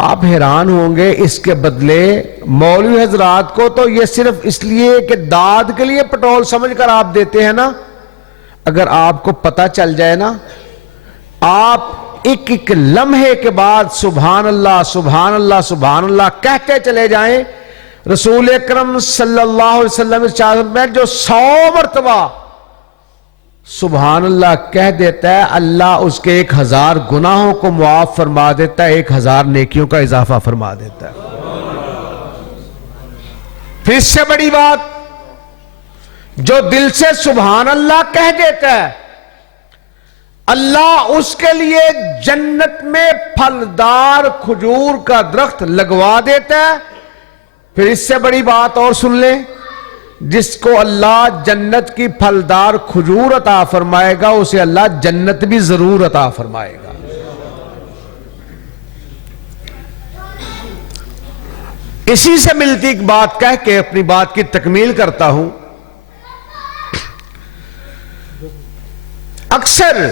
آپ حیران ہوں گے اس کے بدلے مولوی حضرات کو تو یہ صرف اس لیے کہ داد کے لیے پٹرول سمجھ کر آپ دیتے ہیں نا. اگر آپ کو پتہ چل جائے نا، آپ ایک ایک لمحے کے بعد سبحان اللہ سبحان اللہ سبحان اللہ کہتے چلے جائیں. رسول اکرم صلی اللہ علیہ وسلم میں جو 100 مرتبہ سبحان اللہ کہہ دیتا ہے، اللہ اس کے 1000 گناہوں کو معاف فرما دیتا ہے، 1000 نیکیوں کا اضافہ فرما دیتا ہے. پھر اس سے بڑی بات، جو دل سے سبحان اللہ کہہ دیتا ہے، اللہ اس کے لیے جنت میں پھلدار کھجور کا درخت لگوا دیتا ہے. پھر اس سے بڑی بات اور سن لیں، جس کو اللہ جنت کی پھلدار کھجور عطا فرمائے گا اسے اللہ جنت بھی ضرور عطا فرمائے گا. اسی سے ملتی ایک بات کہہ کے اپنی بات کی تکمیل کرتا ہوں. اکثر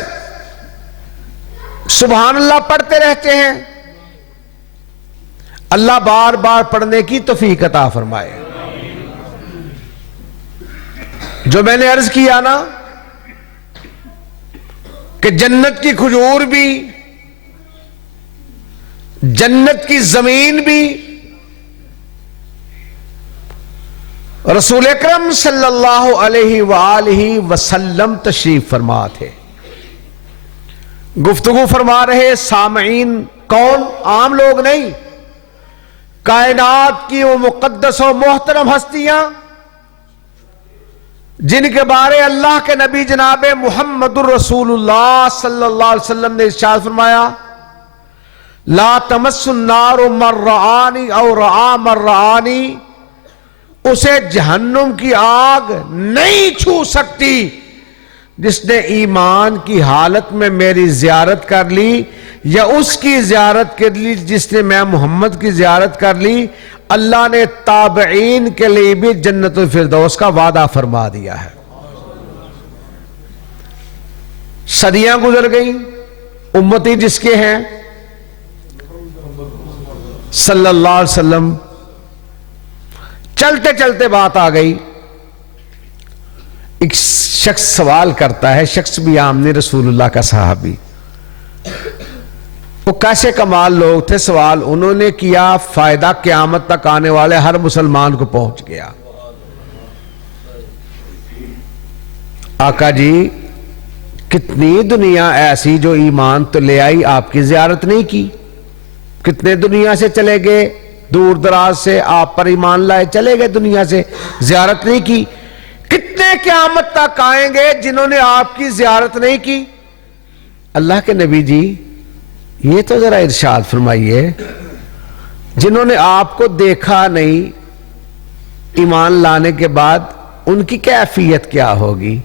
سبحان اللہ پڑھتے رہتے ہیں، اللہ بار بار پڑھنے کی توفیق عطا فرمائے. جو میں نے عرض کیا نا کہ جنت کی کھجور بھی، جنت کی زمین بھی رسول اکرم صلی اللہ علیہ وآلہ وسلم تشریف فرما تھے. گفتگو فرما رہے سامعین کون؟ عام لوگ نہیں، کائنات کی وہ مقدس و محترم ہستیاں جن کے بارے اللہ کے نبی جناب محمد الرسول اللہ صلی اللہ علیہ وسلم نے ارشاد فرمایا، لا تمس النار من رآنی او رآ من رآنی، اسے جہنم کی آگ نہیں چھو سکتی جس نے ایمان کی حالت میں میری زیارت کر لی، یا اس کی زیارت کر لی جس نے میں محمد کی زیارت کر لی. اللہ نے تابعین کے لیے بھی جنت الفردوس کا وعدہ فرما دیا ہے. صدیاں گزر گئیں، امتی جس کے ہیں صلی اللہ علیہ وسلم، چلتے چلتے بات آ گئی. ایک شخص سوال کرتا ہے، شخص بھی آمنے رسول اللہ کا صحابی، وہ کیسے کمال لوگ تھے. سوال انہوں نے کیا، فائدہ قیامت تک آنے والے ہر مسلمان کو پہنچ گیا. آقا جی کتنی دنیا ایسی جو ایمان تو لے آئی، آپ کی زیارت نہیں کی. کتنے دنیا سے چلے گئے، دور دراز سے آپ پر ایمان لائے چلے گئے، دنیا سے زیارت نہیں کی. کتنے قیامت تک آئیں گے جنہوں نے آپ کی زیارت نہیں کی. اللہ کے نبی جی یہ تو ذرا ارشاد فرمائیے، جنہوں نے آپ کو دیکھا نہیں ایمان لانے کے بعد ان کی کیفیت کیا ہوگی.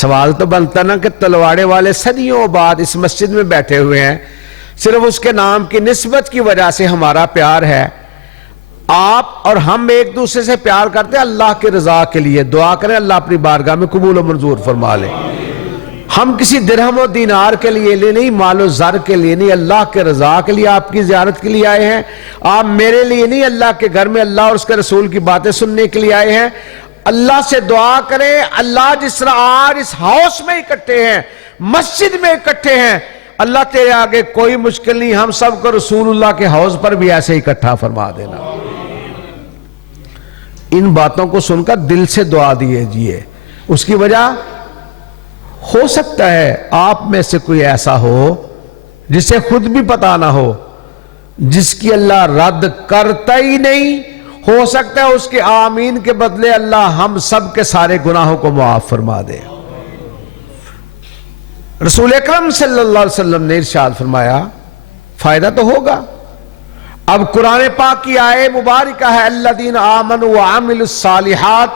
سوال تو بنتا نا کہ تلواڑے والے صدیوں بعد اس مسجد میں بیٹھے ہوئے ہیں، صرف اس کے نام کی نسبت کی وجہ سے ہمارا پیار ہے. آپ اور ہم ایک دوسرے سے پیار کرتے ہیں اللہ کی رضا کے لیے. دعا کریں اللہ اپنی بارگاہ میں قبول و منظور فرما لے. ہم کسی درہم و دینار کے لیے نہیں، مال و زر کے لیے نہیں، اللہ کے رضا کے لیے آپ کی زیارت کے لیے آئے ہیں. آپ میرے لیے نہیں، اللہ کے گھر میں اللہ اور اس کے رسول کی باتیں سننے کے لیے آئے ہیں. اللہ سے دعا کریں، اللہ جس طرح آج اس ہاؤس میں اکٹھے ہیں، مسجد میں اکٹھے ہیں، اللہ تیرے آگے کوئی مشکل نہیں، ہم سب کو رسول اللہ کے حوض پر بھی ایسے اکٹھا فرما دینا. ان باتوں کو سن کر دل سے دعا دیجیے. اس کی وجہ ہو سکتا ہے آپ میں سے کوئی ایسا ہو جسے خود بھی پتا نہ ہو، جس کی اللہ رد کرتا ہی نہیں. ہو سکتا ہے اس کے آمین کے بدلے اللہ ہم سب کے سارے گناہوں کو معاف فرما دے. رسول اکرم صلی اللہ علیہ وسلم نے ارشاد فرمایا فائدہ تو ہوگا. اب قرآن پاک کی آیے مبارکہ ہے الذین آمنوا وعملوا الصالحات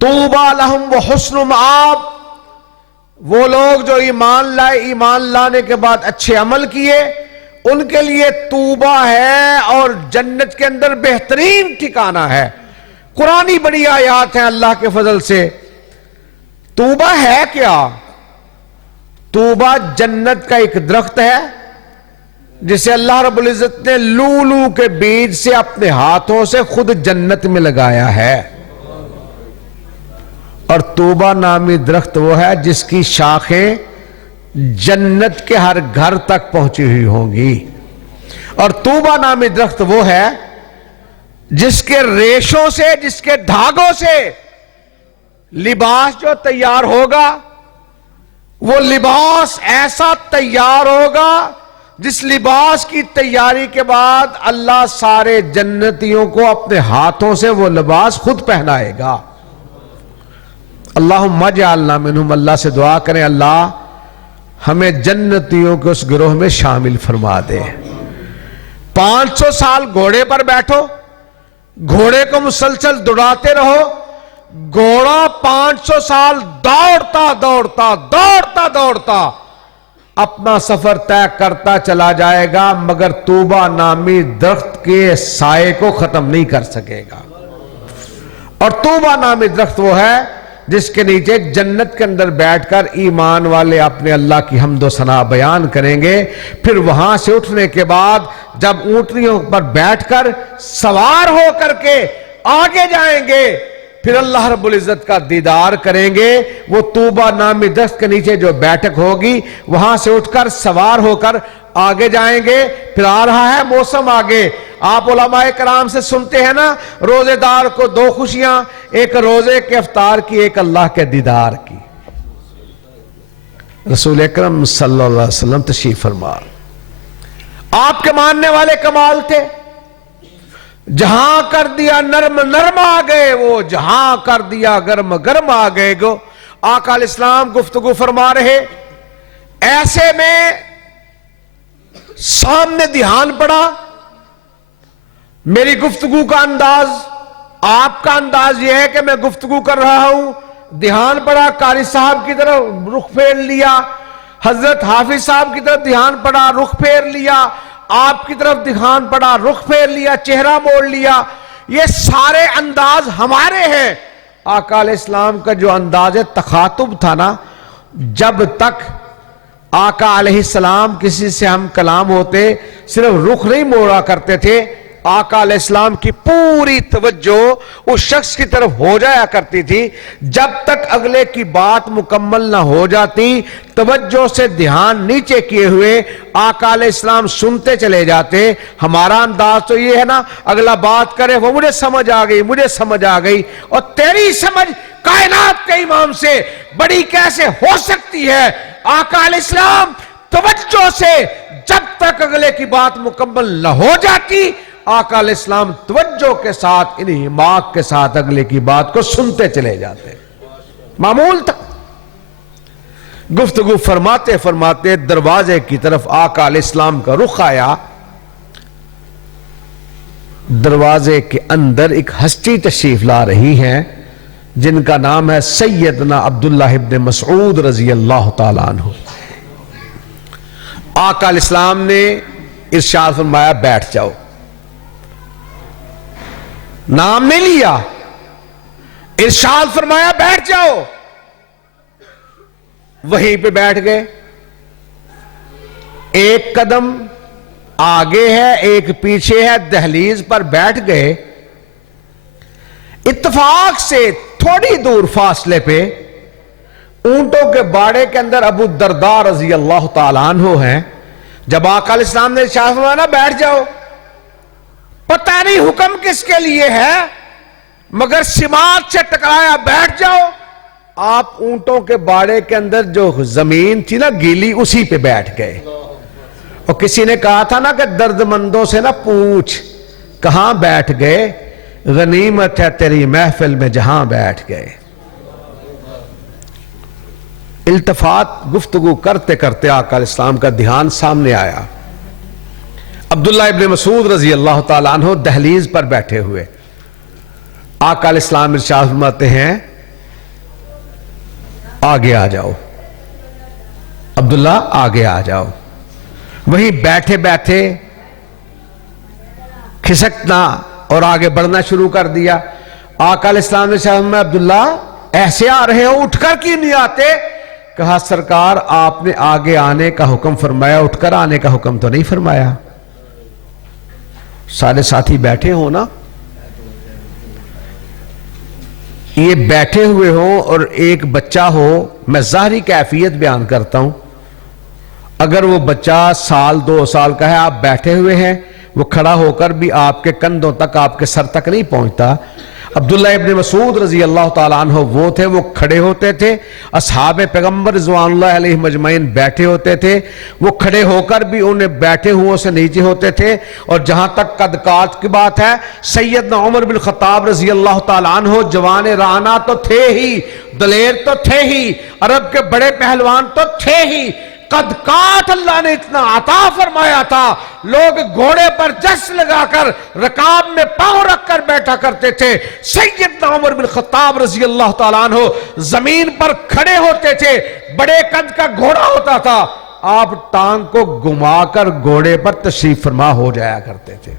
طوبی لہم وحسن مآب. وہ لوگ جو ایمان لائے، ایمان لانے کے بعد اچھے عمل کیے، ان کے لیے توبہ ہے اور جنت کے اندر بہترین ٹھکانہ ہے. قرآنی بڑی آیات ہیں اللہ کے فضل سے. توبہ ہے کیا؟ توبہ جنت کا ایک درخت ہے جسے اللہ رب العزت نے لولو کے بیج سے اپنے ہاتھوں سے خود جنت میں لگایا ہے. اور طوبہ نامی درخت وہ ہے جس کی شاخیں جنت کے ہر گھر تک پہنچی ہوئی ہوں گی. اور طوبہ نامی درخت وہ ہے جس کے ریشوں سے، جس کے دھاگوں سے لباس جو تیار ہوگا، وہ لباس ایسا تیار ہوگا جس لباس کی تیاری کے بعد اللہ سارے جنتیوں کو اپنے ہاتھوں سے وہ لباس خود پہنائے گا. اللہم اجعلنا منہم. اللہ سے دعا کریں اللہ ہمیں جنتیوں کے اس گروہ میں شامل فرما دے. 500 سال گھوڑے پر بیٹھو، گھوڑے کو مسلسل دوڑاتے رہو، گھوڑا 500 سال دوڑتا دوڑتا دوڑتا دوڑتا اپنا سفر طے کرتا چلا جائے گا، مگر طوبہ نامی درخت کے سائے کو ختم نہیں کر سکے گا. اور طوبہ نامی درخت وہ ہے جس کے نیچے جنت کے اندر بیٹھ کر ایمان والے اپنے اللہ کی حمد و ثنا بیان کریں گے. پھر وہاں سے اٹھنے کے بعد جب اونٹنیوں پر بیٹھ کر سوار ہو کر کے آگے جائیں گے، پھر اللہ رب العزت کا دیدار کریں گے. وہ طوبہ نامی درخت کے نیچے جو بیٹھک ہوگی وہاں سے اٹھ کر سوار ہو کر آگے جائیں گے. پھر آ رہا ہے موسم آگے. آپ علماء کرام سے سنتے ہیں نا، روزے دار کو 2 خوشیاں، ایک روزے کے افطار کی، ایک اللہ کے دیدار کی. رسول اکرم صلی اللہ علیہ وسلم تشریف فرما. آپ کے ماننے والے کمال تھے. جہاں کر دیا نرم نرم آ گئے، وہ جہاں کر دیا گرم گرم آ گئے گو. آقا علیہ السلام گفتگو فرما رہے، ایسے میں سامنے دھیان پڑا. میری گفتگو کا انداز، آپ کا انداز یہ ہے کہ میں گفتگو کر رہا ہوں. دھیان پڑا، قاری صاحب کی طرف رخ پھیر لیا، حضرت حافظ صاحب کی طرف دھیان پڑا، رخ پھیر لیا، آپ کی طرف دھیان پڑا، رخ پھیر لیا، چہرہ موڑ لیا. یہ سارے انداز ہمارے ہیں. آقا علیہ السلام کا جو انداز تخاطب تھا نا، جب تک آقا علیہ السلام کسی سے ہم کلام ہوتے صرف رخ نہیں موڑا کرتے تھے، آقا علیہ السلام کی پوری توجہ اس شخص کی طرف ہو جایا کرتی تھی. جب تک اگلے کی بات مکمل نہ ہو جاتی، توجہ سے دھیان نیچے کیے ہوئے آقا علیہ السلام سنتے چلے جاتے. ہمارا انداز تو یہ ہے نا، اگلا بات کرے وہ مجھے سمجھ آ گئی، مجھے سمجھ آ گئی. اور تیری سمجھ کائنات کے امام سے بڑی کیسے ہو سکتی ہے؟ آقا علیہ السلام توجہ سے جب تک اگلے کی بات مکمل نہ ہو جاتی، آقا علیہ السلام توجہ کے ساتھ انہماک کے ساتھ اگلے کی بات کو سنتے چلے جاتے. معمول تک گفتگو فرماتے فرماتے دروازے کی طرف آقا علیہ السلام کا رخ آیا. دروازے کے اندر ایک ہستی تشریف لا رہی ہیں جن کا نام ہے سیدنا عبداللہ ابن مسعود رضی اللہ تعالیٰ عنہ. آقا علیہ السلام نے ارشاد فرمایا بیٹھ جاؤ. نام نہیں لیا، ارشاد فرمایا بیٹھ جاؤ. وہیں پہ بیٹھ گئے. ایک قدم آگے ہے، ایک پیچھے ہے، دہلیز پر بیٹھ گئے. اتفاق سے تھوڑی دور فاصلے پہ اونٹوں کے باڑے کے اندر ابو الدرداء رضی اللہ تعالیٰ عنہ ہیں. جب آقا علیہ السلام نے ارشاد فرمایا بیٹھ جاؤ، پتہ نہیں حکم کس کے لیے ہے، مگر سماعت سے ٹکرایا بیٹھ جاؤ. آپ اونٹوں کے باڑے کے اندر جو زمین تھی نا گیلی، اسی پہ بیٹھ گئے. اور کسی نے کہا تھا نا کہ درد مندوں سے نہ پوچھ کہاں بیٹھ گئے، غنیمت ہے تیری محفل میں جہاں بیٹھ گئے. التفات گفتگو کرتے کرتے آقا علیہ السلام کا دھیان سامنے آیا. عبداللہ ابن مسعود رضی اللہ تعالیٰ عنہ دہلیز پر بیٹھے ہوئے. آقا علیہ السلام ارشاد فرماتے ہیں آگے آ جاؤ. عبداللہ آگے آ جاؤ. وہیں بیٹھے بیٹھے کھسکنا اور آگے بڑھنا شروع کر دیا. آقا علیہ السلام نے ارشاد فرمایا عبداللہ ایسے آ رہے ہو، اٹھ کر کیوں نہیں آتے؟ کہا سرکار آپ نے آگے آنے کا حکم فرمایا، اٹھ کر آنے کا حکم تو نہیں فرمایا۔ سارے ساتھی بیٹھے ہو نا، یہ بیٹھے ہوئے ہو اور ایک بچہ ہو، میں ظاہری کیفیت بیان کرتا ہوں، اگر وہ بچہ 1-2 سال کا ہے، آپ بیٹھے ہوئے ہیں، وہ کھڑا ہو کر بھی آپ کے کندھوں تک، آپ کے سر تک نہیں پہنچتا۔ عبداللہ ابن مسعود رضی اللہ تعالیٰ عنہ وہ تھے، وہ کھڑے ہوتے تھے، اصحاب پیغمبر رضوان اللہ علیہ مجمعین بیٹھے ہوتے تھے، وہ کھڑے ہو کر بھی انہیں بیٹھے ہوں سے نیچے ہوتے تھے۔ اور جہاں تک قد کاٹ کی بات ہے، سیدنا عمر بن خطاب رضی اللہ تعالیٰ عنہ جوان رانا تو تھے ہی، دلیر تو تھے ہی، عرب کے بڑے پہلوان تو تھے ہی، قد کاٹ اللہ نے اتنا عطا فرمایا تھا، لوگ گھوڑے پر جس لگا کر رکاب میں پاؤں رکھ کر بیٹھا کرتے تھے۔ سیدنا عمر بن خطاب رضی اللہ تعالیٰ عنہ زمین پر کھڑے ہوتے تھے، بڑے قد کا گھوڑا ہوتا تھا، آپ ٹانگ کو گھما کر گھوڑے پر تشریف فرما ہو جایا کرتے تھے۔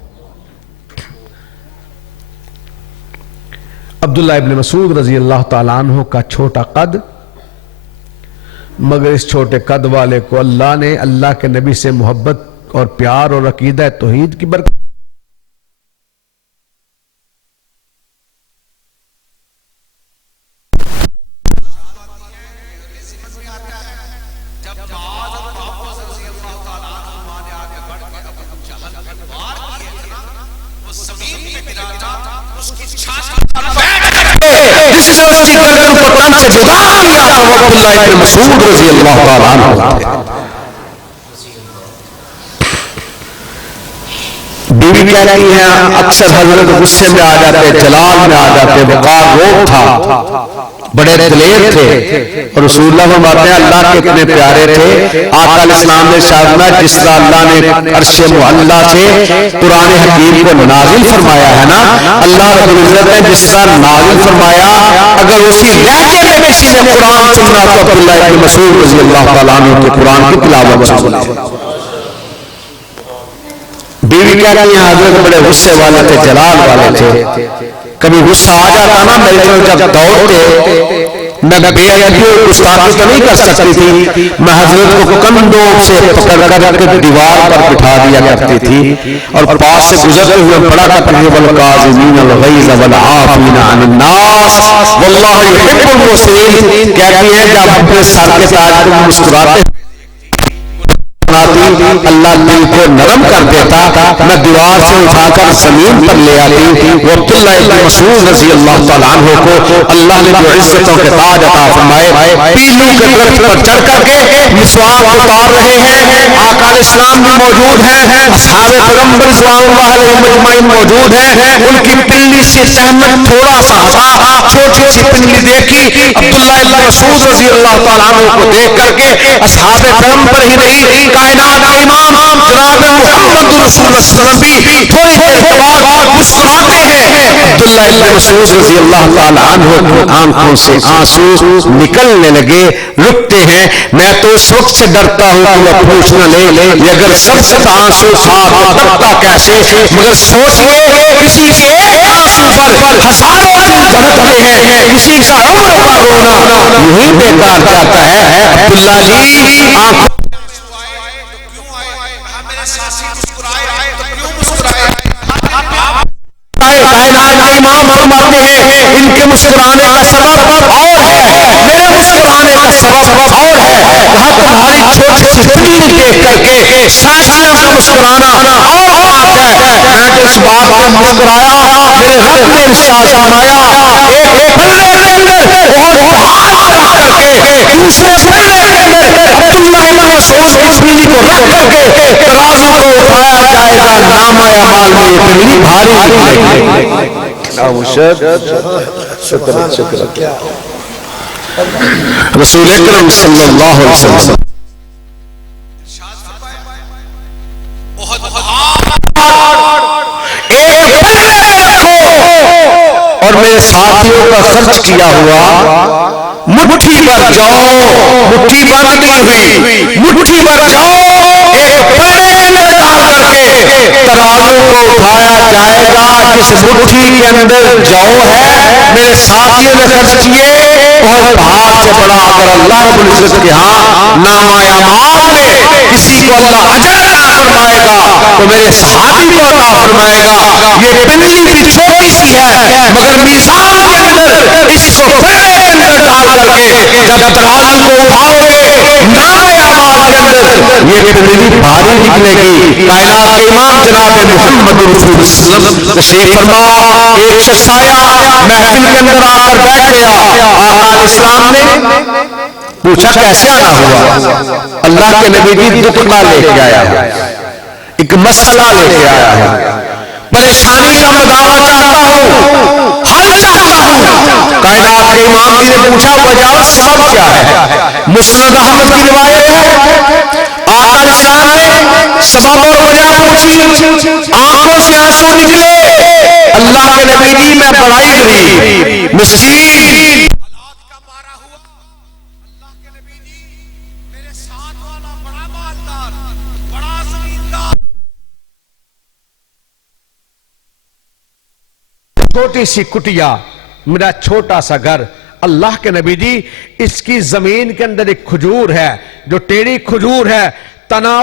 عبداللہ ابن مسعود رضی اللہ تعالیٰ عنہ کا چھوٹا قد، مگر اس چھوٹے قد والے کو اللہ نے اللہ کے نبی سے محبت اور پیار اور عقیدہ توحید کی برکت عبداللہ ابن مسعود رضی اللہ تعالیٰ عنہ بیوی کہہ رہی ہیں اکثر حضرت غصے میں آ جاتے، جلال میں آ جاتے، وقار روب تھا، بڑے دلیر تھے، اور رسول اللہ فرماتے ہیں اللہ کے اتنے پیارے تھے۔ آقا علیہ السلام نے شاہدنا جس طرح اللہ نے عرش معلیٰ سے قرآن حکیم کو نازل فرمایا ہے نا، اللہ رب العزت نے جس طرح نازل فرمایا، اگر اسی لہجے میں کسی نے قرآن سننا تو عبداللہ ابن مسعود رضی اللہ تعالیٰ عنہ کے قرآن کی تلاوت سننا۔ بیوی کہہ رہی ہیں حضرت بڑے غصے والے تھے، جلال والے تھے، کبھی غصہ آ جاتا نا میرے طرف جب دوڑتے، میں بے ادبی اور گستاخی تو نہیں کر سکتی تھی، میں حضرت کو کندھوں سے پکڑ کر کے دیوار پر بٹھا دیا کرتی تھی اور پاس سے گزرتے ہوئے پڑھا کرتی تھی والکاظمین الغیظ والعافین عن الناس واللہ یحب المحسنین۔ کہتی ہیں جب اپنے سر کے تاج کو مسکراتے اللہ دل کو نرم کر دیتا، میں دیوار سے اٹھا کر زمین پر لے آتی۔ وہ عبداللہ ابن مسعود رضی اللہ تعالیٰ عنہ کو اللہ نے جو عزتوں کے تاج عطا فرمائے، پیلو کے درخت پر چڑھ کر کے مسواک اتار رہے ہیں، آقا علیہ السلام بھی موجود ہیں، اصحاب پیغمبر رضوان اللہ علیہ مجمعین موجود ہیں، ان کی پلی سے تہمت تھوڑا سا ہٹا، چھوٹی سی پلی دیکھی، عبداللہ ابن مسعود رضی اللہ تعالیٰ عنہ کو دیکھ کر کے اصحاب پیغمبر ہی نہیں، کائنات کے امام جناب محمد رسول اللہ صلی اللہ علیہ وسلم بھی تھوڑی دیر کے بعد مسکراتے ہیں۔ عبداللہ ابن مسعود رضی اللہ تعالیٰ عنہ کی آنکھوں سے آنسو نکلنے لگے، رکتے ہیں۔ میں تو اس وقت سے ڈرتا ہوں کہ وہ پوچھ نہ لے یہ اگر سرسد آنسو تھا تو دبتا کیسے، مگر سوچئے کسی کے ایک آنسو پر ہزاروں دھڑکتے ہیں، کسی کا عمر کا رونا یہی بیکار جاتا ہے۔ عبداللہ جی آنکھوں کائنات کے امام فرماتے ہیں ان کے مسکرانے کا سبب اور ہے، میرے مسکرانے کا سبب اور ہے، کہا تمہاری چھوٹی سی پتلی دیکھ کر کے سائنسدانوں کا مسکرانا اور بات ہے۔ میں تو اس بات پر مسکرایا، میرے رب نے ارشاد فرمایا ایک پلے کے اندر بہت ہاتھ رکھ کر کے دوسرے پلے کے اندر عبداللہ ابن مسعود کی پتلی کو رکھ کر کے ترازو کو اٹھایا جائے گا، نامہ اعمال میں یہ پتلی بھاری نکلے گی۔ رسول اکرم صلی اللہ علیہ وسلم ایک پلے میں رکھو اور میرے ساتھیوں کا خرچ کیا ہوا مٹھی پر جاؤ، مٹھی بند نہیں ہوئی، مٹھی پر جاؤ، ایک پلے کے اندر ڈال کر کے ترازو کو اٹھایا جائے گا جس مٹھی کے اندر جو ہے میرے ساتھیوں نے خرچ کیے اور پہاڑ سے بڑا اگر اللہ رب العزت کے ہاں نامہ اعمال میں کسی کو اللہ اجر عطا فرمائے گا تو میرے صحابی کو عطا فرمائے گا. یہ پنجی بھی چھوٹی سی ہے مگر میزان کے اندر اس کو پھڑے کے اندر ڈال کر کے جب ترازو کو اٹھاؤ گے نامہ اعمال کے اندر یہ پنجی بھاری نکلے گی. کائنات کے امام جناب محمد رسول اللہ تشریف فرما ایک شخص آیا محفل کے اندر آ کر بیٹھ گیا. آقا علیہ السلام نے پوچھا کیسے آنا ہوا؟ اللہ کے نبی جی دکھا لے کے آیا ہے, ایک مسئلہ لے کے آیا ہے, پریشانی کا مداوع چاہتا ہوں, حل چاہتا ہوں. کائنات کے امام جی نے پوچھا وجہ سبب کیا ہے؟ مسند احمد کی روایت ہے آقا علیہ السلام نے سبب اور وجہ پوچھی, آنکھوں سے آنسو نکلے. اللہ کے نبی جی میں بڑا ہی غریب مسکین چھوٹی سی کٹیا, میرا چھوٹا سا گھر. اللہ کے نبی جی اس کی زمین کے اندر ایک کھجور ہے جو ٹیڑھی کھجور ہے, تنا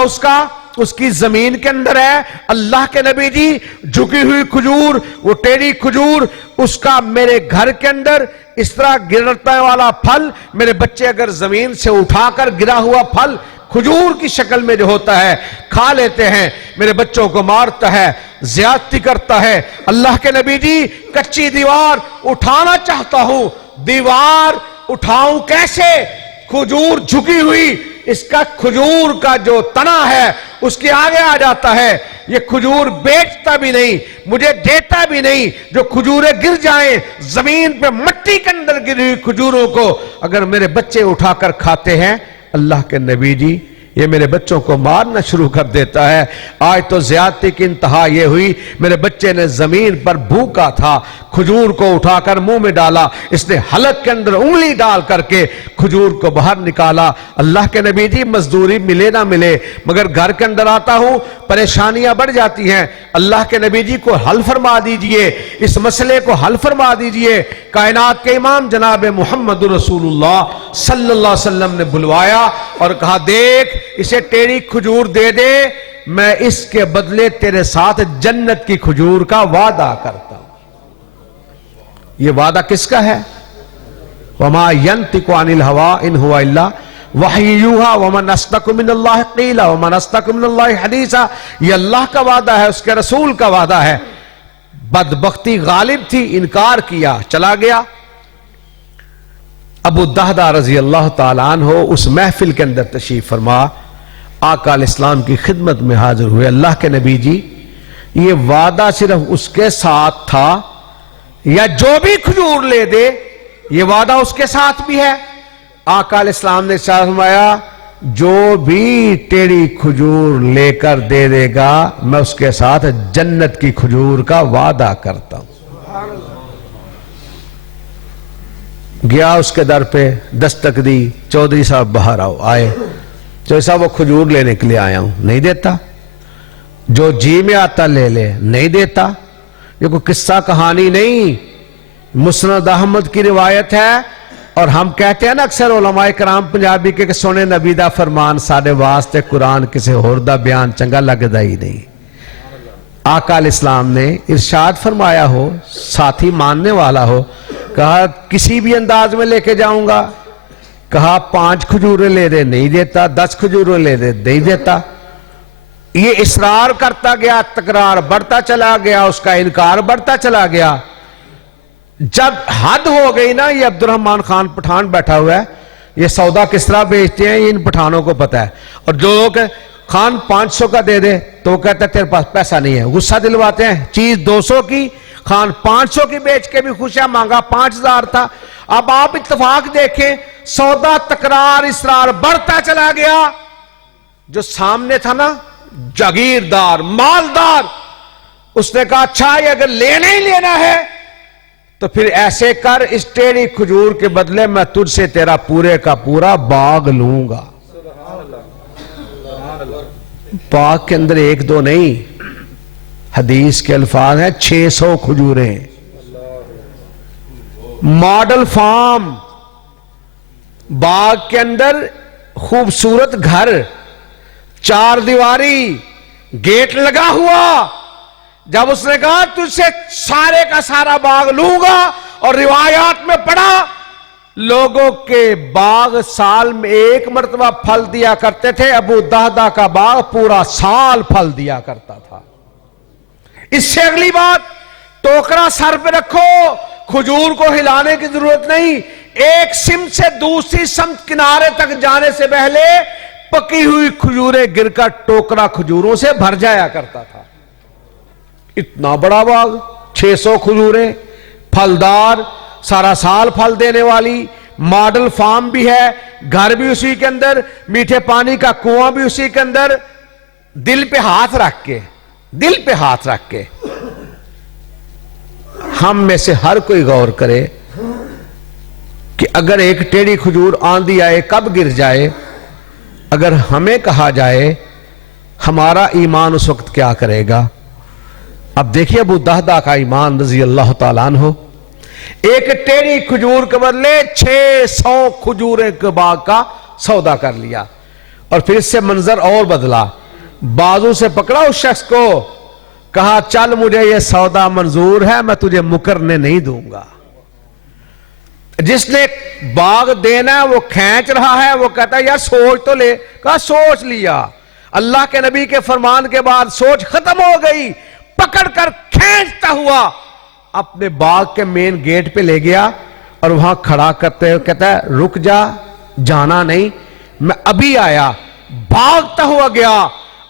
اس کی زمین کے اندر ہے. اللہ کے نبی جی جھکی ہوئی کھجور, وہ ٹیڑھی کھجور, اس کا میرے گھر کے اندر اس طرح گرتا والا پھل, میرے بچے اگر زمین سے اٹھا کر گرا ہوا پھل کھجور کی شکل میں جو ہوتا ہے کھا لیتے ہیں. میرے بچوں کو مارتا ہے, زیادتی کرتا ہے. اللہ کے نبی جی کچی دیوار اٹھانا چاہتا ہوں, دیوار اٹھاؤں کیسے؟ کھجور جھکی ہوئی, اس کا کھجور کا جو تنا ہے اس کے آگے آ جاتا ہے. یہ کھجور بیچتا بھی نہیں, مجھے دیتا بھی نہیں. جو کھجوریں گر جائیں زمین پہ مٹی کے اندر گری ہوئی کھجوروں کو اگر میرے بچے اٹھا کر کھاتے ہیں, اللہ کے نبی جی یہ میرے بچوں کو مارنا شروع کر دیتا ہے. آج تو زیادتی کی انتہا یہ ہوئی, میرے بچے نے زمین پر بھوکا تھا, کھجور کو اٹھا کر منہ میں ڈالا, اس نے حلق کے اندر انگلی ڈال کر کے کھجور کو باہر نکالا. اللہ کے نبی جی مزدوری ملے نہ ملے مگر گھر کے اندر آتا ہوں پریشانیاں بڑھ جاتی ہیں. اللہ کے نبی جی کو حل فرما دیجئے, اس مسئلے کو حل فرما دیجئے. کائنات کے امام جناب محمد رسول اللہ صلی اللہ علیہ وسلم نے بلوایا اور کہا دیکھ اسے ٹیڑھی کھجور دے دے, میں اس کے بدلے تیرے ساتھ جنت کی کھجور کا وعدہ کرتا ہوں. یہ وعدہ کس کا ہے؟ وَمَا يَنْتِقُ عَنِ الْهَوَىٰ إِنْ هُوَ إِلَّا وَحْيٌ يُوحَىٰ وَمَنْ أَصْدَقُ مِنَ اللَّهِ قِيلًا وَمَنْ أَصْدَقُ مِنَ اللَّهِ حَدِيثًا. یہ اللہ کا وعدہ ہے, اس کے رسول کا وعدہ ہے. بدبختی غالب تھی, انکار کیا, چلا گیا. ابو الدہدہ رضی اللہ تعالیٰ عنہ اس محفل کے اندر تشریف فرما آقا علیہ السلام کی خدمت میں حاضر ہوئے. اللہ کے نبی جی یہ وعدہ صرف اس کے ساتھ تھا یا جو بھی کھجور لے دے یہ وعدہ اس کے ساتھ بھی ہے؟ آقا علیہ السلام نے فرمایا جو بھی ٹیڑھی کھجور لے کر دے دے گا میں اس کے ساتھ جنت کی کھجور کا وعدہ کرتا ہوں. گیا اس کے در پہ, دستک دی, چودھری صاحب باہر آؤ. آئے, چودھری صاحب وہ کھجور لینے کے لیے آیا ہوں. نہیں دیتا, جو جی میں آتا لے لے. نہیں دیتا. یہ کوئی قصہ کہانی نہیں, مسند احمد کی روایت ہے. اور ہم کہتے ہیں نا اکثر علماء کرام پنجابی کے کہ سونے نبی دا فرمان سارے واسطے قرآن کسی اور دا بیان چنگا لگدا ہی نہیں. آقا علیہ السلام نے ارشاد فرمایا ہو, ساتھی ماننے والا ہو, کہا کسی بھی انداز میں لے کے جاؤں گا. کہا 5 کھجوریں لے دے, نہیں دیتا. 10 کھجوریں لے دے, نہیں دیتا. یہ اصرار کرتا گیا, تکرار بڑھتا چلا گیا, اس کا انکار بڑھتا چلا گیا. جب حد ہو گئی نا, یہ عبد الرحمن خان پٹھان بیٹھا ہوا ہے, یہ سودا کس طرح بیچتے ہیں یہ ان پٹھانوں کو پتا ہے. اور جو لوگ خان 500 کا دے دے تو وہ کہتا ہے تیرے پاس پیسہ نہیں ہے, غصہ دلواتے ہیں. چیز 200 کی, خان 500 کی بیچ کے بھی خوشیاں, مانگا 5000 تھا. اب آپ اتفاق دیکھیں, سودا تکرار اصرار بڑھتا چلا گیا. جو سامنے تھا نا جاگیردار مالدار, اس نے کہا اچھا یہ اگر لینا ہی لینا ہے تو پھر ایسے کر, اس ٹیڑھی کھجور کے بدلے میں تجھ سے تیرا پورے کا پورا باغ لوں گا. باغ کے اندر 1 2 نہیں, حدیث کے الفاظ ہیں 600 کھجوریں. ماڈل فارم، باغ کے اندر خوبصورت گھر، 4 دیواری، گیٹ لگا ہوا. جب اس نے کہا تجھ سے سارے کا سارا باغ لوں گا، اور روایات میں پڑھا لوگوں کے باغ سال میں 1 مرتبہ پھل دیا کرتے تھے، ابو دہدہ کا باغ پورا سال پھل دیا کرتا تھا. اس سے اگلی بات، ٹوکرا سر پہ رکھو، کھجور کو ہلانے کی ضرورت نہیں. ایک سمت سے دوسری سمت کنارے تک جانے سے پہلے پکی ہوئی کھجوریں گر کر ٹوکرا کھجوروں سے بھر جایا کرتا تھا. اتنا بڑا باغ، 600 کھجوریں، پھلدار، سارا سال پھل دینے والی. ماڈل فارم بھی ہے، گھر بھی اسی کے اندر، میٹھے پانی کا کنواں بھی اسی کے اندر. دل پہ ہاتھ رکھ کے ہم میں سے ہر کوئی غور کرے کہ اگر ایک ٹیڑھی کھجور آندھی آئے کب گر جائے. اگر ہمیں کہا جائے ہمارا ایمان اس وقت کیا کرے گا. اب دیکھیے ابو دہدہ کا ایمان رضی اللہ تعالیٰ عنہ، ایک ٹیڑھی کھجور کے بدلے 600 کھجوریں کے باغ کا سودا کر لیا. اور پھر اس سے منظر اور بدلا. بازو سے پکڑا اس شخص کو، کہا چل مجھے یہ سودا منظور ہے، میں تجھے مکرنے نہیں دوں گا. جس نے باغ دینا ہے وہ کھینچ رہا ہے، وہ کہتا ہے یار سوچ تو لے. کہا سوچ لیا. اللہ کے نبی کے فرمان کے بعد سوچ ختم ہو گئی. پکڑ کر کھینچتا ہوا اپنے باغ کے مین گیٹ پہ لے گیا، اور وہاں کھڑا کرتے ہوئے کہتا ہے رک جا، جانا نہیں، میں ابھی آیا. بھاگتا ہوا گیا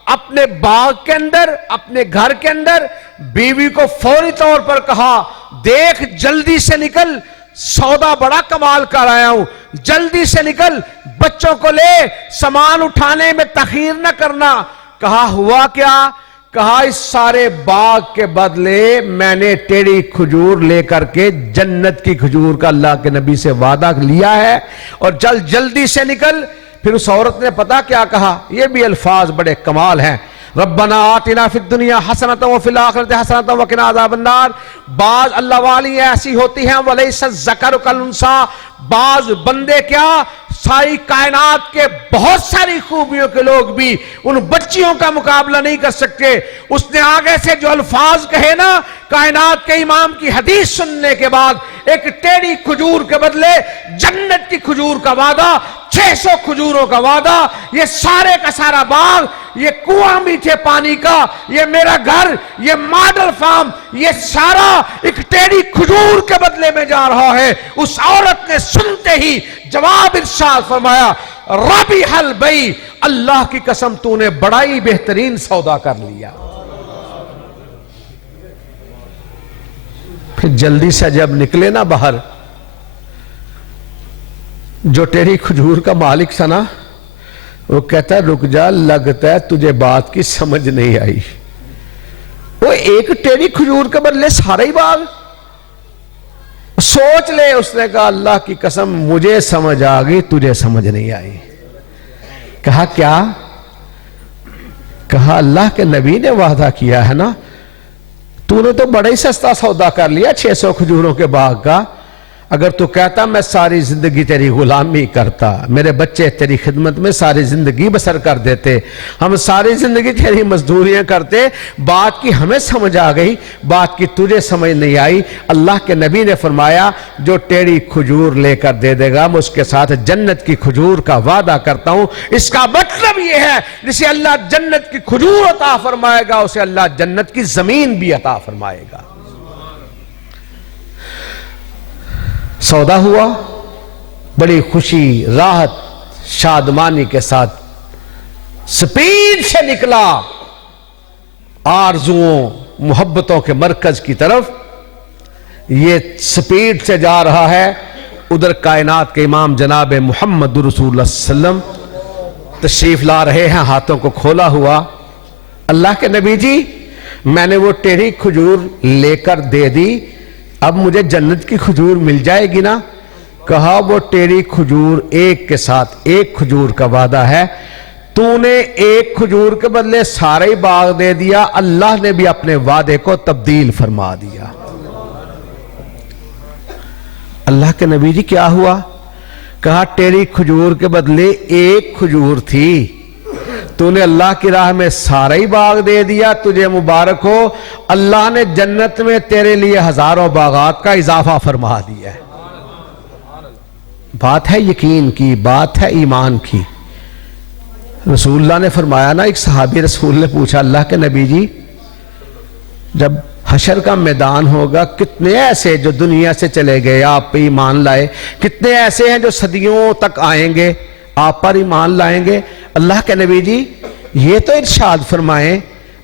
اپنے باغ کے اندر، اپنے گھر کے اندر. بیوی کو فوری طور پر کہا دیکھ جلدی سے نکل، سودا بڑا کمال کر آیا ہوں، جلدی سے نکل، بچوں کو لے، سامان اٹھانے میں تاخیر نہ کرنا. کہا ہوا کیا؟ کہا اس سارے باغ کے بدلے میں نے ٹیڑھی کھجور لے کر کے جنت کی کھجور کا اللہ کے نبی سے وعدہ لیا ہے، اور جلدی سے نکل. پھر اس عورت نے پتا کیا کہا؟ یہ بھی الفاظ بڑے کمال ہیں. ربنا آتنا فی الدنیا حسنۃ وفی الآخرۃ حسنۃ وقنا عذاب النار. بعض اللہ والی ایسی ہوتی ہیں ولیس الذکر کالانثیٰ، بعض بندے کیا ساری کائنات کے بہت ساری خوبیوں کے لوگ بھی ان بچیوں کا مقابلہ نہیں کر سکتے. اس نے آگے سے جو الفاظ کہے نا، کائنات کے امام کی حدیث سننے کے بعد ایک ٹیڑھی کھجور کے بدلے جنت کی کھجور کا وعدہ، 600 کھجوروں کا وعدہ، یہ سارے کا سارا باغ، یہ کنواں میٹھے پانی کا، یہ میرا گھر، یہ ماڈل فارم، یہ سارا ایک ٹیڑھی کھجور کے بدلے میں جا رہا ہے. اس عورت نے سنتے ہی جواب ارشاد فرمایا ربیح البیع، اللہ کی قسم تو نے بڑا ہی بہترین سودا کر لیا. پھر جلدی سے جب نکلے نا باہر، جو ٹیڑھی کھجور کا مالک تھا نا، وہ کہتا ہے رک جا، لگتا ہے تجھے بات کی سمجھ نہیں آئی. وہ ایک ٹیڑھی کھجور کے بدلے سارا ہی باغ، سوچ لے. اس نے کہا اللہ کی قسم مجھے سمجھ آ گئی، تجھے سمجھ نہیں آئی. کہا کیا؟ کہا اللہ کے نبی نے وعدہ کیا ہے نا، تو نے تو بڑا ہی سستا سودا کر لیا 600 کھجوروں کے باغ کا. اگر تو کہتا میں ساری زندگی تیری غلامی کرتا، میرے بچے تیری خدمت میں ساری زندگی بسر کر دیتے، ہم ساری زندگی تیری مزدوریاں کرتے، بات کی ہمیں سمجھ آ گئی، بات کی تجھے سمجھ نہیں آئی. اللہ کے نبی نے فرمایا جو ٹیڑھی کھجور لے کر دے دے گا میں اس کے ساتھ جنت کی کھجور کا وعدہ کرتا ہوں. اس کا مطلب یہ ہے جسے اللہ جنت کی کھجور عطا فرمائے گا اسے اللہ جنت کی زمین بھی عطا فرمائے گا. سودا ہوا، بڑی خوشی، راحت، شادمانی کے ساتھ سپیڈ سے نکلا آرزوؤں محبتوں کے مرکز کی طرف. یہ سپیڈ سے جا رہا ہے. ادھر کائنات کے امام جناب محمد رسول اللہ صلی اللہ علیہ وسلم تشریف لا رہے ہیں، ہاتھوں کو کھولا ہوا. اللہ کے نبی جی میں نے وہ ٹیڑھی کھجور لے کر دے دی، اب مجھے جنت کی کھجور مل جائے گی نا؟ کہا وہ ٹیڑھی کھجور ایک کے ساتھ ایک کھجور کا وعدہ ہے، تو نے ایک کھجور کے بدلے سارے ہی باغ دے دیا، اللہ نے بھی اپنے وعدے کو تبدیل فرما دیا۔ اللہ کے نبی جی کیا ہوا؟ کہا تیری کھجور کے بدلے ایک کھجور تھی، تو نے اللہ کی راہ میں سارا ہی باغ دے دیا، تجھے مبارک ہو، اللہ نے جنت میں تیرے لیے ہزاروں باغات کا اضافہ فرما دیا ہے۔ بات ہے یقین کی، بات ہے ایمان کی۔ رسول اللہ نے فرمایا نا، ایک صحابی رسول نے پوچھا اللہ کے نبی جی جب حشر کا میدان ہوگا کتنے ایسے جو دنیا سے چلے گئے آپ پہ ایمان لائے، کتنے ایسے ہیں جو صدیوں تک آئیں گے آپ پر ایمان لائیں گے؟ اللہ کے نبی جی یہ تو ارشاد فرمائیں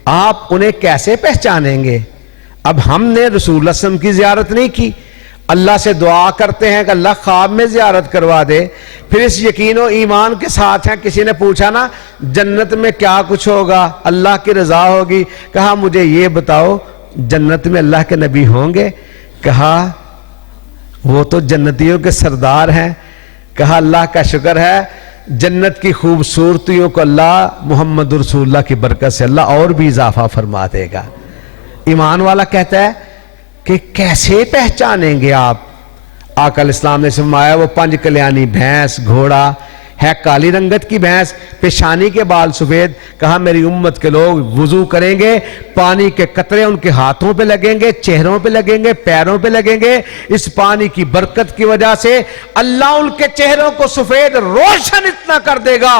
آپ انہیں کیسے پہچانیں گے؟ اب ہم نے رسول اللہ صلی اللہ علیہ وسلم کی زیارت نہیں کی، اللہ سے دعا کرتے ہیں کہ اللہ خواب میں زیارت کروا دے، پھر اس یقین و ایمان کے ساتھ ہیں۔ کسی نے پوچھا نا جنت میں کیا کچھ ہوگا، اللہ کی رضا ہوگی، کہا مجھے یہ بتاؤ جنت میں اللہ کے نبی ہوں گے؟ کہا وہ تو جنتیوں کے سردار ہیں۔ کہا اللہ کا شکر ہے جنت کی خوبصورتیوں کو اللہ محمد رسول اللہ کی برکت سے اللہ اور بھی اضافہ فرما دے گا۔ ایمان والا کہتا ہے کہ کیسے پہچانیں گے آپ؟ آقا علیہ السلام نے فرمایا وہ 5 کلیانی بھینس، گھوڑا ہے کالی رنگت کی بھینس، پیشانی کے بال سفید۔ کہا میری امت کے لوگ وضو کریں گے، پانی کے قطرے ان کے ہاتھوں پہ لگیں گے، چہروں پہ لگیں گے، پیروں پہ لگیں گے، اس پانی کی برکت کی وجہ سے اللہ ان کے چہروں کو سفید روشن اتنا کر دے گا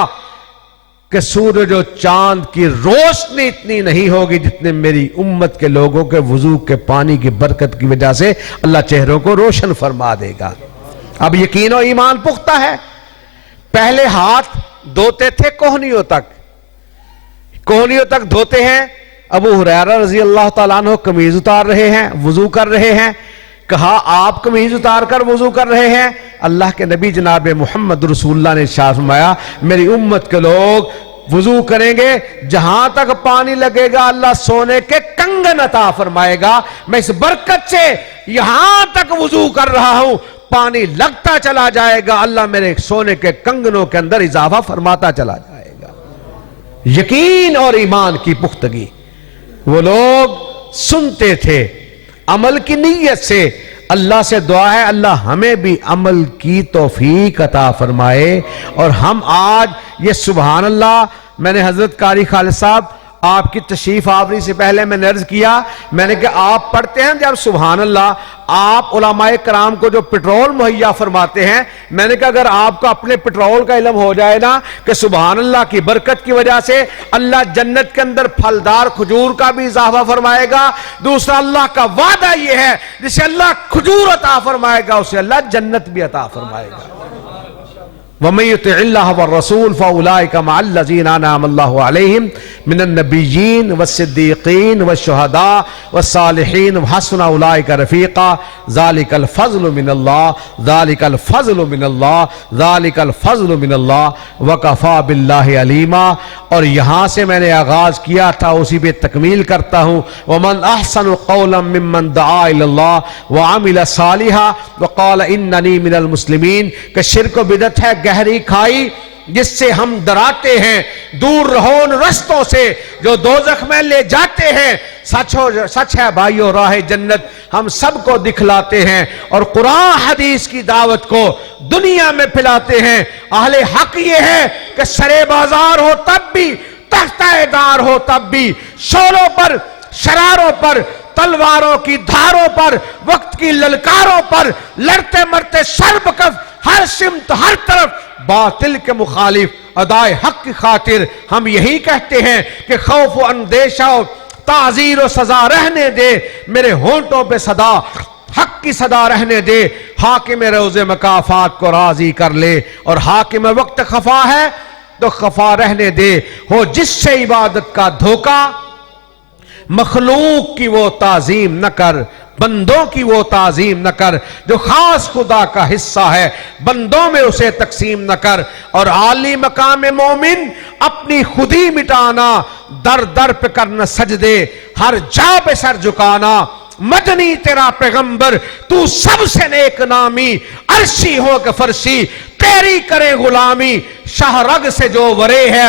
کہ سورج و چاند کی روشنی اتنی نہیں ہوگی جتنے میری امت کے لوگوں کے وضو کے پانی کی برکت کی وجہ سے اللہ چہروں کو روشن فرما دے گا۔ اب یقین و ایمان پختہ ہے۔ پہلے ہاتھ دھوتے تھے کوہنیوں تک دھوتے ہیں۔ ابو ہریرہ رضی اللہ تعالیٰ عنہ قمیض اتار رہے ہیں، وضو کر رہے ہیں۔ کہا آپ قمیض اتار کر وضو کر رہے ہیں؟ اللہ کے نبی جناب محمد رسول اللہ نے ارشاد فرمایا میری امت کے لوگ وضو کریں گے، جہاں تک پانی لگے گا اللہ سونے کے کنگن عطا فرمائے گا۔ میں اس برکت سے یہاں تک وضو کر رہا ہوں، پانی لگتا چلا جائے گا، اللہ میرے سونے کے کنگنوں کے اندر اضافہ فرماتا چلا جائے گا۔ یقین اور ایمان کی پختگی۔ وہ لوگ سنتے تھے عمل کی نیت سے۔ اللہ سے دعا ہے اللہ ہمیں بھی عمل کی توفیق عطا فرمائے۔ اور ہم آج یہ سبحان اللہ، میں نے حضرت قاری خالد صاحب آپ کی تشریف آوری سے پہلے میں نے عرض کیا، میں نے کہا آپ پڑھتے ہیں جب سبحان اللہ، آپ علماء کرام کو جو پٹرول مہیا فرماتے ہیں، میں نے کہا اگر آپ کو اپنے پٹرول کا علم ہو جائے نا کہ سبحان اللہ کی برکت کی وجہ سے اللہ جنت کے اندر پھلدار کھجور کا بھی اضافہ فرمائے گا۔ دوسرا اللہ کا وعدہ یہ ہے جسے اللہ کھجور عطا فرمائے گا اسے اللہ جنت بھی عطا فرمائے گا۔ وَمَن يُطِعِ اللَّهَ وَالرَّسُولَ فَأُولَٰئِكَ مَعَ الَّذِينَ أَنْعَمَ اللَّهُ عَلَيْهِم مِّنَ النَّبِيِّينَ وَالصِّدِّيقِينَ وَالشُّهَدَاءِ وَالصَّالِحِينَ وَحَسُنَ أُولَٰئِكَ رَفِيقًا ذَلِكَ الْفَضْلُ مِنَ اللَّهِ ذَلِكَ الْفَضْلُ مِنَ اللَّهِ ذَلِكَ الْفَضْلُ مِنَ اللَّهِ وَكَفَىٰ بِاللَّهِ عَلِيمًا۔ اور یہاں سے میں نے آغاز کیا تھا، اسی پہ تکمیل کرتا ہوں۔ وَمَنْ أَحْسَنُ قَوْلًا مِّمَّنْ دَعَا إِلَى اللَّهِ وَعَمِلَ صَالِحًا وَقَالَ إِنَّنِي مِنَ الْمُسْلِمِينَ کہ شرک و بدعت ہے گہری کھائی جس سے ہم ڈراتے ہیں، دور رہو ان رستوں سے جو دوزخ میں لے جاتے ہیں۔ سچ ہے بھائیو راہ جنت ہم سب کو دکھلاتے ہیں اور قرآن حدیث کی دعوت کو دنیا میں پھیلاتے ہیں۔ اہل حق یہ ہے کہ سرے بازار ہو تب بھی، تختہ دار ہو تب بھی، شولوں پر، شراروں پر، تلواروں کی دھاروں پر، وقت کی للکاروں پر لڑتے مرتے سر بکف، ہر سمت ہر طرف باطل کے مخالف ادائے حق کی خاطر ہم یہی کہتے ہیں کہ خوف و اندیشہ و تعزیر و سزا رہنے دے، میرے ہونٹوں پہ صدا حق کی صدا رہنے دے، حاکم روز مکافات کو راضی کر لے، اور حاکم وقت خفا ہے تو خفا رہنے دے۔ ہو جس سے عبادت کا دھوکہ، مخلوق کی وہ تعظیم نہ کر، بندوں کی وہ تعظیم نہ کر، جو خاص خدا کا حصہ ہے بندوں میں اسے تقسیم نہ کر۔ اور عالی مقام مومن اپنی خودی مٹانا، در در پہ کرنا سجدے، ہر جا پہ سر جھکانا، مدنی تیرا پیغمبر تو سب سے نیک نامی، عرشی ہو کہ فرشی تیری کرے غلامی، شاہ رگ سے جو ورے ہے